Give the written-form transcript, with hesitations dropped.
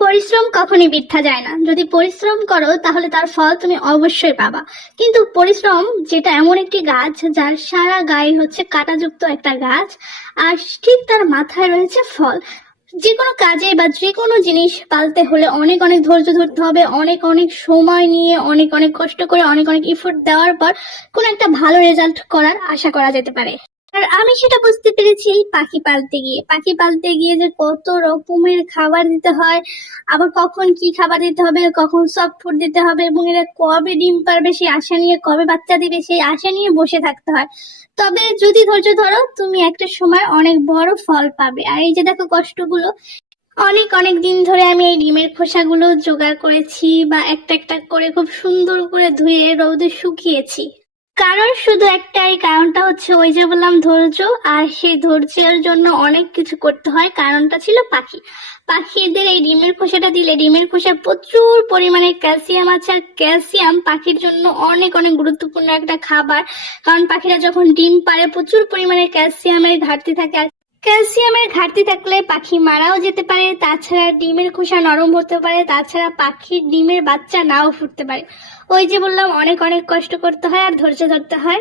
পরিশ্রম কখনই বৃথা যায় না। যদি পরিশ্রম করো তাহলে তার ফল তুমি অবশ্যই পাবা। কিন্তু পরিশ্রম যেটা এমন একটি গাছ যার সারা গায়ে হচ্ছে কাঁটাযুক্ত একটা গাছ, আর ঠিক তার মাথায় রয়েছে ফল। যে কোনো কাজে বা যে কোনো জিনিস পালতে হলে অনেক অনেক ধৈর্য ধরতে হবে, অনেক অনেক সময় নিয়ে অনেক অনেক কষ্ট করে অনেক অনেক এফোর্ট দেওয়ার পর কোনো একটা ভালো রেজাল্ট করার আশা করা যেতে পারে। আর আমি সেটা বুঝতে পেরেছি এই পাখি পালতে গিয়ে যে কত রকমের খাবার দিতে হয়, আবার কখন কি খাবার দিতে হবে, কখন সফট ফুড দিতে হবে, এবং এরা কবে ডিম পারবে সেই আশা নিয়ে, কবে বাচ্চা দিবে সেই আশা নিয়ে বসে থাকতে হয়। তবে যদি ধৈর্য ধরো তুমি একটা সময় অনেক বড় ফল পাবে। আর এই যে দেখো কষ্টগুলো, অনেক অনেক দিন ধরে আমি এই ডিমের খোসাগুলো জোগাড় করেছি বা একটা একটা করে খুব সুন্দর করে ধুয়ে রোদে শুকিয়েছি। কারণ শুধু একটাই, কারণটা হচ্ছে ওই যে বললাম ধৈর্য। আর সেই ধৈর্যের জন্য অনেক কিছু করতে হয়। কারণটা ছিল পাখিদের এই ডিমের খোসাটা দিলে, ডিমের খোসা প্রচুর পরিমাণে ক্যালসিয়াম আছে, আর ক্যালসিয়াম পাখির জন্য অনেক অনেক গুরুত্বপূর্ণ একটা খাবার। কারণ পাখিরা যখন ডিম পারে প্রচুর পরিমাণে ক্যালসিয়ামের ঘাটতি থাকে, আর ক্যালসিয়ামের ঘাটতি থাকলে পাখি মারাও যেতে পারে। তাছাড়া ডিমের খোসা নরম হতে পারে, তাছাড়া পাখির ডিমের বাচ্চা নাও ফুটতে পারে। ওই যে বললাম অনেক অনেক কষ্ট করতে হয় আর ধৈর্য ধরতে হয়।